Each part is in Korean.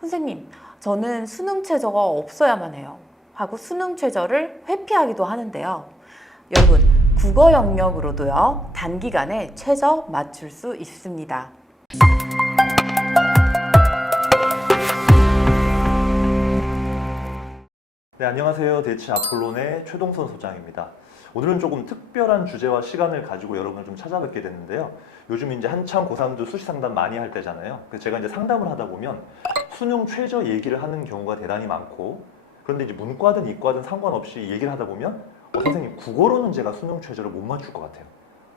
선생님, 저는 수능 최저가 없어야만 해요. 하고 수능 최저를 회피하기도 하는데요. 여러분, 국어 영역으로도요, 단기간에 최저 맞출 수 있습니다. 네, 안녕하세요. 대치 아폴론의 최동선 소장입니다. 오늘은 조금 특별한 주제와 시간을 가지고 여러분을 좀 찾아뵙게 됐는데요. 요즘 이제 한참 고3들 수시 상담 많이 할 때잖아요. 그래서 제가 이제 상담을 하다 보면 수능 최저 얘기를 하는 경우가 대단히 많고, 그런데 이제 문과든 이과든 상관없이 얘기를 하다 보면 선생님, 국어로는 제가 수능 최저를 못 맞출 것 같아요.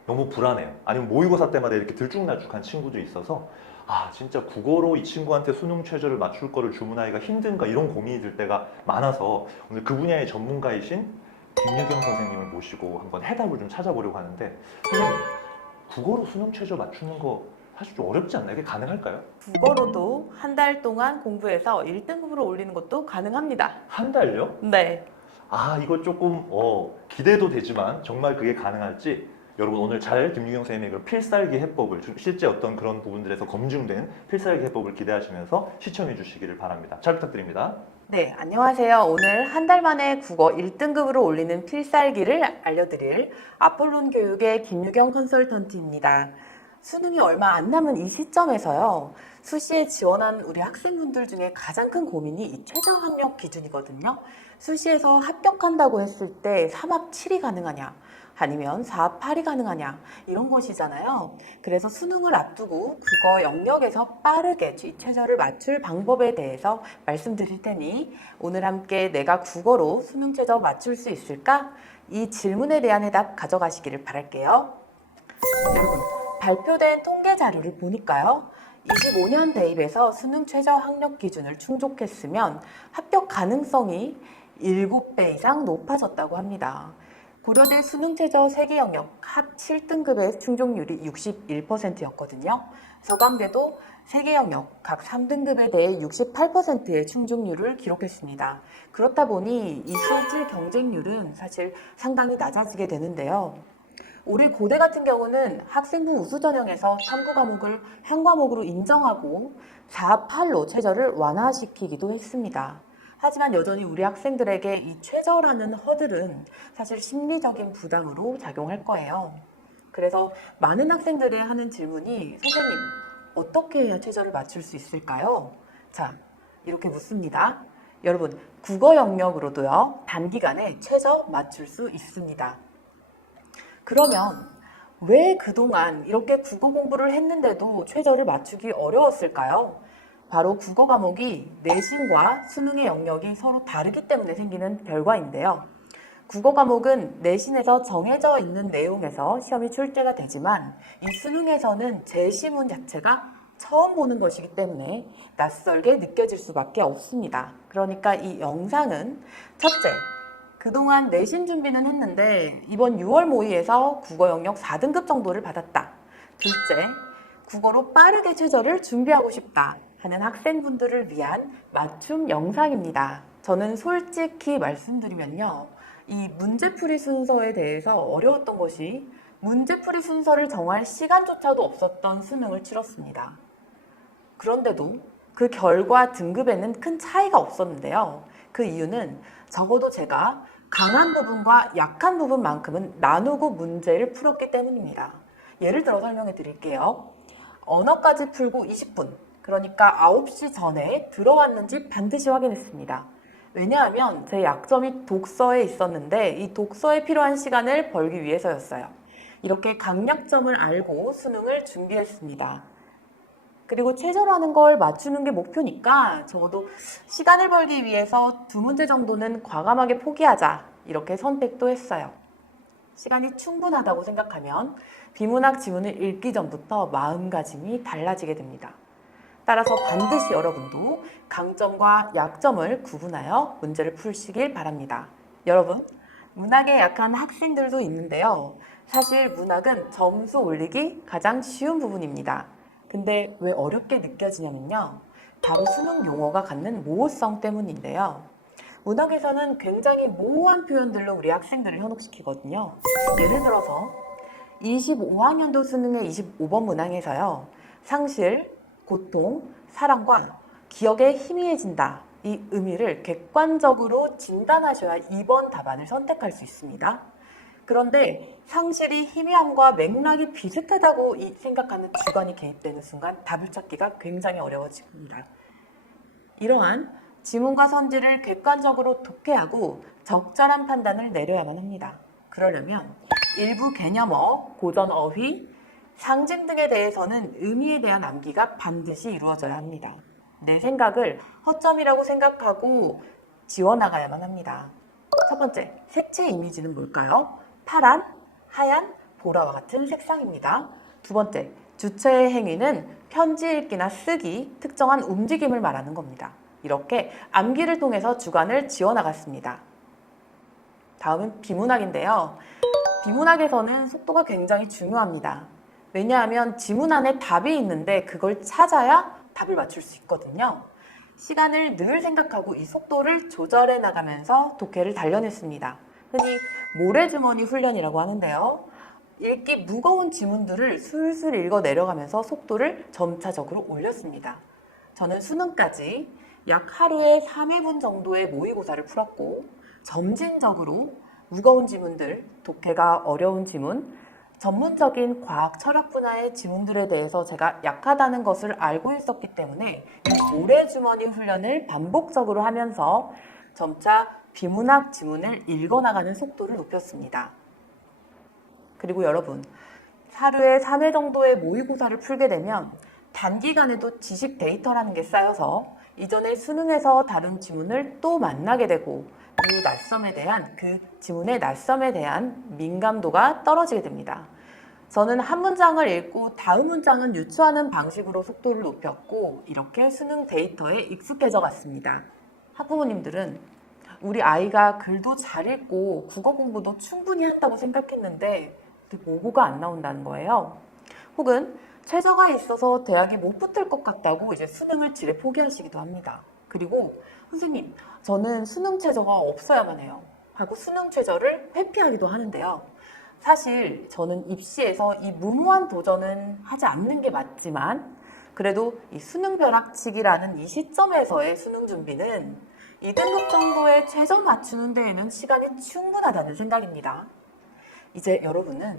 너무 불안해요. 아니면 모의고사 때마다 이렇게 들쭉날쭉한 친구도 있어서 진짜 국어로 이 친구한테 수능 최저를 맞출 거를 주문하기가 힘든가 이런 고민이 들 때가 많아서 오늘 그 분야의 전문가이신 김유경 선생님을 모시고 한번 해답을 좀 찾아보려고 하는데, 선생님, 국어로 수능 최저 맞추는 거 사실 좀 어렵지 않나요? 이게 가능할까요? 국어로도 한 달 동안 공부해서 1등급으로 올리는 것도 가능합니다. 한 달요? 네. 이거 조금 기대도 되지만 정말 그게 가능할지 여러분 오늘 잘 김유경 선생님의 그 필살기 해법을 실제 어떤 그런 부분들에서 검증된 필살기 해법을 기대하시면서 시청해 주시기를 바랍니다. 잘 부탁드립니다. 네, 안녕하세요. 오늘 한 달 만에 국어 1등급으로 올리는 필살기를 알려드릴 아폴론 교육의 김유경 컨설턴트입니다. 수능이 얼마 안 남은 이 시점에서요, 수시에 지원한 우리 학생분들 중에 가장 큰 고민이 이 최저 학력 기준이거든요. 수시에서 합격한다고 했을 때 3합 7이 가능하냐, 아니면 4합 8이 가능하냐, 이런 것이잖아요. 그래서 수능을 앞두고 국어 영역에서 빠르게 최저를 맞출 방법에 대해서 말씀드릴 테니 오늘 함께 내가 국어로 수능 최저 맞출 수 있을까? 이 질문에 대한 해답 가져가시기를 바랄게요. 여러분, 발표된 통계 자료를 보니까요, 25년 대입에서 수능 최저 학력 기준을 충족했으면 합격 가능성이 7배 이상 높아졌다고 합니다. 고려대 수능 최저 세계 영역 합 7등급의 충족률이 61%였거든요. 서강대도 세계 영역 각 3등급에 대해 68%의 충족률을 기록했습니다. 그렇다 보니 이 실질 경쟁률은 사실 상당히 낮아지게 되는데요. 올해 고대 같은 경우는 학생부 우수 전형에서 탐구 과목을 한 과목으로 인정하고 4합 8로 최저를 완화시키기도 했습니다. 하지만 여전히 우리 학생들에게 이 최저라는 허들은 사실 심리적인 부담으로 작용할 거예요. 그래서 많은 학생들이 하는 질문이, 선생님, 어떻게 해야 최저를 맞출 수 있을까요? 자, 이렇게 묻습니다. 여러분, 국어 영역으로도요, 단기간에 최저 맞출 수 있습니다. 그러면 왜 그동안 이렇게 국어 공부를 했는데도 최저를 맞추기 어려웠을까요? 바로 국어 과목이 내신과 수능의 영역이 서로 다르기 때문에 생기는 결과인데요. 국어 과목은 내신에서 정해져 있는 내용에서 시험이 출제가 되지만 이 수능에서는 제시문 자체가 처음 보는 것이기 때문에 낯설게 느껴질 수밖에 없습니다. 그러니까 이 영상은 첫째, 그동안 내신 준비는 했는데 이번 6월 모의에서 국어 영역 4등급 정도를 받았다. 둘째, 국어로 빠르게 최저를 준비하고 싶다 하는 학생분들을 위한 맞춤 영상입니다. 저는 솔직히 말씀드리면요, 이 문제풀이 순서에 대해서 어려웠던 것이 문제풀이 순서를 정할 시간조차도 없었던 수능을 치렀습니다. 그런데도 그 결과 등급에는 큰 차이가 없었는데요. 그 이유는 적어도 제가 강한 부분과 약한 부분만큼은 나누고 문제를 풀었기 때문입니다. 예를 들어 설명해 드릴게요. 언어까지 풀고 20분, 그러니까 9시 전에 들어왔는지 반드시 확인했습니다. 왜냐하면 제 약점이 독서에 있었는데 이 독서에 필요한 시간을 벌기 위해서였어요. 이렇게 강약점을 알고 수능을 준비했습니다. 그리고 최저라는 걸 맞추는 게 목표니까 적어도 시간을 벌기 위해서 2문제 정도는 과감하게 포기하자, 이렇게 선택도 했어요. 시간이 충분하다고 생각하면 비문학 지문을 읽기 전부터 마음가짐이 달라지게 됩니다. 따라서 반드시 여러분도 강점과 약점을 구분하여 문제를 풀시길 바랍니다. 여러분, 문학에 약한 학생들도 있는데요. 사실 문학은 점수 올리기 가장 쉬운 부분입니다. 근데 왜 어렵게 느껴지냐면요, 바로 수능 용어가 갖는 모호성 때문인데요. 문학에서는 굉장히 모호한 표현들로 우리 학생들을 현혹시키거든요. 예를 들어서 25학년도 수능의 25번 문항에서요, 상실, 고통, 사랑과 기억에 희미해진다. 이 의미를 객관적으로 진단하셔야 2번 답안을 선택할 수 있습니다. 그런데 상실이 희미함과 맥락이 비슷하다고 생각하는 주관이 개입되는 순간 답을 찾기가 굉장히 어려워집니다. 이러한 지문과 선지를 객관적으로 독해하고 적절한 판단을 내려야만 합니다. 그러려면 일부 개념어, 고전 어휘, 상징 등에 대해서는 의미에 대한 암기가 반드시 이루어져야 합니다. 내 생각을 허점이라고 생각하고 지워나가야만 합니다. 첫 번째, 색채 이미지는 뭘까요? 파란, 하얀, 보라와 같은 색상입니다. 두 번째, 주체의 행위는 편지 읽기나 쓰기, 특정한 움직임을 말하는 겁니다. 이렇게 암기를 통해서 주관을 지워나갔습니다. 다음은 비문학인데요. 비문학에서는 속도가 굉장히 중요합니다. 왜냐하면 지문 안에 답이 있는데 그걸 찾아야 답을 맞출 수 있거든요. 시간을 늘 생각하고 이 속도를 조절해 나가면서 독해를 단련했습니다. 흔히 모래주머니 훈련이라고 하는데요. 읽기 무거운 지문들을 술술 읽어 내려가면서 속도를 점차적으로 올렸습니다. 저는 수능까지 약 하루에 3회분 정도의 모의고사를 풀었고 점진적으로 무거운 지문들, 독해가 어려운 지문, 전문적인 과학 철학 분야의 지문들에 대해서 제가 약하다는 것을 알고 있었기 때문에 이 모래주머니 훈련을 반복적으로 하면서 점차 비문학 지문을 읽어나가는 속도를 높였습니다. 그리고 여러분, 하루에 3회 정도의 모의고사를 풀게 되면 단기간에도 지식 데이터라는 게 쌓여서 이전에 수능에서 다룬 지문을 또 만나게 되고 그 지문의 낯섦에 대한 민감도가 떨어지게 됩니다. 저는 한 문장을 읽고 다음 문장은 유추하는 방식으로 속도를 높였고 이렇게 수능 데이터에 익숙해져 갔습니다. 학부모님들은 우리 아이가 글도 잘 읽고 국어 공부도 충분히 한다고 생각했는데 모고가 안 나온다는 거예요. 혹은 최저가 있어서 대학에 못 붙을 것 같다고 이제 수능을 지레 포기하시기도 합니다. 그리고 선생님, 저는 수능 최저가 없어야만 해요. 하고 수능 최저를 회피하기도 하는데요. 사실 저는 입시에서 이 무모한 도전은 하지 않는 게 맞지만 그래도 이 수능 벼락치기라는 이 시점에서의 수능 준비는 2등급 정도의 최저 맞추는 데에는 시간이 충분하다는 생각입니다. 이제 여러분은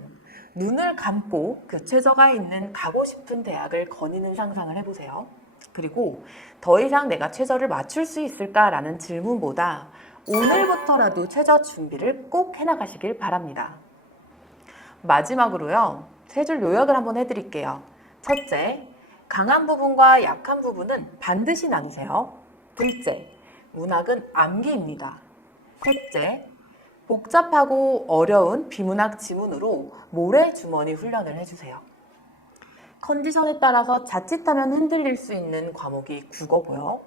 눈을 감고 그 최저가 있는 가고 싶은 대학을 거니는 상상을 해보세요. 그리고 더 이상 내가 최저를 맞출 수 있을까라는 질문보다 오늘부터라도 최저 준비를 꼭 해나가시길 바랍니다. 마지막으로요, 세 줄 요약을 한번 해드릴게요. 첫째, 강한 부분과 약한 부분은 반드시 나누세요. 둘째, 문학은 암기입니다. 셋째, 복잡하고 어려운 비문학 지문으로 모래주머니 훈련을 해주세요. 컨디션에 따라서 자칫하면 흔들릴 수 있는 과목이 국어고요.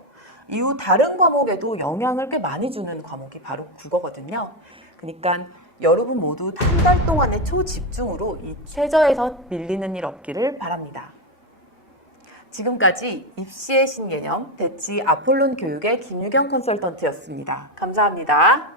이후 다른 과목에도 영향을 꽤 많이 주는 과목이 바로 국어거든요. 그러니까 여러분 모두 한 달 동안의 초집중으로 이 최저에서 밀리는 일 없기를 바랍니다. 지금까지 입시의 신개념 대치 아폴론 교육의 김유경 컨설턴트였습니다. 감사합니다.